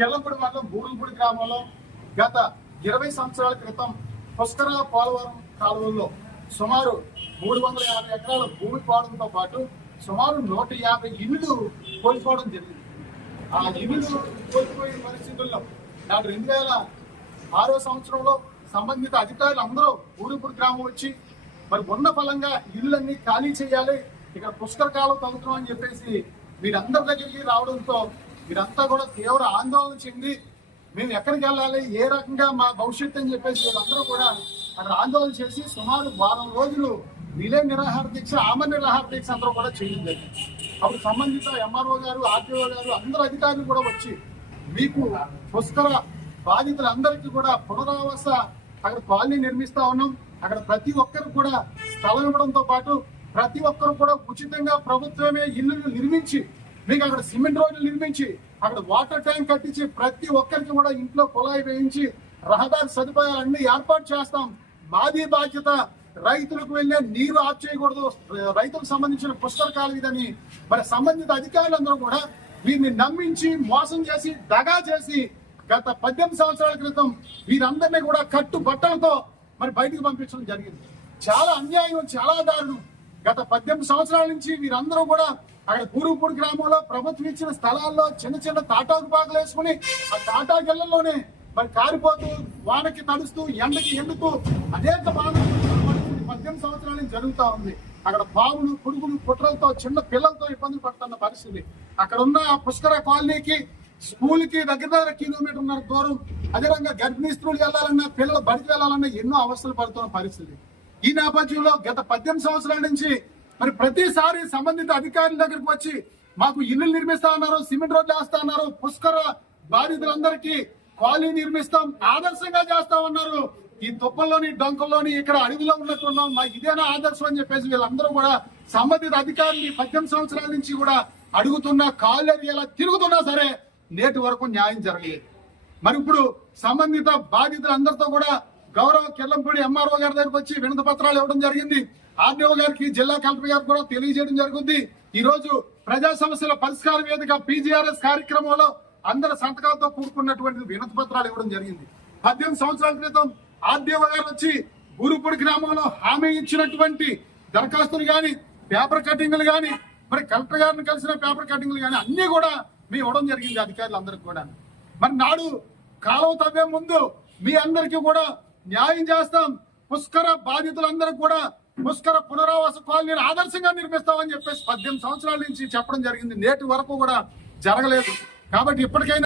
కెల్లంపూడి మండలం బూరుగుపూడి గ్రామంలో గత 20 సంవత్సరాల క్రితం పుష్కర పోలవరం కాలువల్లో సుమారు 350 ఎకరాల భూమి పోవడంతో పాటు సుమారు 150 ఇళ్ళు కోల్పోవడం జరిగింది. ఆ ఇళ్ళు కోల్పోయిన పరిస్థితుల్లో నాడు 2006 సంవత్సరంలో సంబంధిత అధికారులు అందరూ బూరుగుపూడి గ్రామం వచ్చి మరి ఉన్న ఫలంగా ఇళ్ళన్నీ ఖాళీ చేయాలి, ఇక్కడ పుష్కర కాలం తగ్గుతున్నాం అని చెప్పేసి మీరందరి దగ్గరికి రావడంతో మీరంతా కూడా తీవ్ర ఆందోళన చెంది మేము ఎక్కడికి వెళ్ళాలి, ఏ రకంగా మా భవిష్యత్తు అని చెప్పేసి వీళ్ళందరూ కూడా అక్కడ ఆందోళన చేసి సుమారు 10 రోజులు విలే నిరాహార దీక్ష, ఆమరణ నిరాహార దీక్ష అందరూ కూడా చేయింది. అప్పుడు సంబంధిత ఎంఆర్ఓ గారు, ఆర్టీఓ గారు అందరు అధికారులు కూడా వచ్చి మీకు పుష్కర బాధితులందరికీ కూడా పునరావాస అక్కడ కాలనీ నిర్మిస్తా ఉన్నాం, అక్కడ ప్రతి ఒక్కరు కూడా స్థలం ఇవ్వడంతో పాటు ప్రతి ఒక్కరు కూడా ఉచితంగా ప్రభుత్వమే ఇల్లు నిర్మించి మీకు అక్కడ సిమెంట్ రోడ్లు నిర్మించి అక్కడ వాటర్ ట్యాంక్ కట్టించి ప్రతి ఒక్కరికి కూడా ఇంట్లో కుళాయి వేయించి రహదారి సదుపాయాలన్నీ ఏర్పాటు చేస్తాం. మాది బాధ్యత, రైతులకు వెళ్లే నీరు ఆఫ్ చేయకూడదు, రైతులకు సంబంధించిన పుష్కర కాలం ఇదని మరి సంబంధిత అధికారులందరూ కూడా వీరిని నమ్మించి మోసం చేసి దగా చేసి గత 18 సంవత్సరాల క్రితం వీరందరినీ కూడా కట్టు బట్టలతో మరి బయటకు పంపించడం జరిగింది. చాలా అన్యాయం, చాలా దారుణం. గత 18 సంవత్సరాల నుంచి వీరందరూ కూడా అక్కడ బూరుగుపూడి గ్రామంలో ప్రభుత్వం ఇచ్చిన స్థలాల్లో చిన్న చిన్న తాటాకు పాకలు వేసుకుని ఆ తాటాకు ఇళ్లలోనే మరి కారిపోతూ వానకి తడుస్తూ ఎండకి ఎండుతూ అనేక బాధలు 18 సంవత్సరాల నుంచి జరుగుతూ ఉంది. అక్కడ పాములు, పురుగులు, పుట్రలతో చిన్న పిల్లలతో ఇబ్బందులు పడుతున్న పరిస్థితి. అక్కడ ఉన్న పుష్కర కాలనీకి స్కూల్ కి దగ్గర కిలోమీటర్న్నర దూరం, అదేవిధంగా గర్భిణీ స్త్రీలు వెళ్లాలన్నా, పిల్లలు బడికి వెళ్లాలన్నా ఎన్నో అవస్థలు పడుతున్న పరిస్థితి. ఈ నేపథ్యంలో గత 18 సంవత్సరాల నుంచి మరి ప్రతిసారి సంబంధిత అధికారుల దగ్గరికి వచ్చి మాకు ఇల్లు నిర్మిస్తా ఉన్నారు, సిమెంట్ రోడ్లు వేస్తా ఉన్నారు, పుష్కర బాధితులందరికీ కాలనీ నిర్మిస్తాం, ఆదర్శంగా చేస్తా ఉన్నారు. ఈ తుప్పల్లోని డొంకల్లోని ఇక్కడ అడవిలో ఉన్నట్టున్నాం, మా ఇదేనా ఆదర్శం అని చెప్పేసి వీళ్ళందరూ కూడా సంబంధిత అధికారులు 18 సంవత్సరాల నుంచి కూడా అడుగుతున్నా, కాళ్ళు ఎలా తిరుగుతున్నా సరే నేటి వరకు న్యాయం జరగలేదు. మరి ఇప్పుడు సంబంధిత బాధితులందరితో కూడా గౌరవ కెల్లంపూడి ఎంఆర్ఓ గారి దగ్గరకు వచ్చి వినతి పత్రాలు ఇవ్వడం జరిగింది. ఆర్డీఓ గారికి, జిల్లా కలెక్టర్ గారికి కూడా తెలియజేయడం జరుగుతుంది. ఈ రోజు ప్రజా సమస్యల పరిష్కార వేదిక పీజీఆర్ఎస్ కార్యక్రమంలో అందరి సంతకాలతో కూడుకున్నటువంటి వినతి పత్రాలు ఇవ్వడం జరిగింది. 18 సంవత్సరాల క్రితం ఆర్డీఓ గారు వచ్చి బూరుగుపూడి గ్రామంలో హామీ ఇచ్చినటువంటి దరఖాస్తులు గాని, పేపర్ కటింగ్లు గాని, మరి కలెక్టర్ గారిని కలిసిన పేపర్ కటింగ్లు గాని అన్ని కూడా మేము ఇవ్వడం జరిగింది అధికారులందరికీ కూడా. మరి నాడు కాలువ తవ్వే ముందు మీ అందరికీ కూడా న్యాయం చేస్తాం, పుష్కర బాధితులందరూ కూడా పుష్కర పునరావాస కాలనీని ఆదర్శంగా నిర్మిస్తామని చెప్పేసి 18 సంవత్సరాల నుంచి చెప్పడం జరిగింది. నేటి వరకు కూడా జరగలేదు. కాబట్టి ఇప్పటికైనా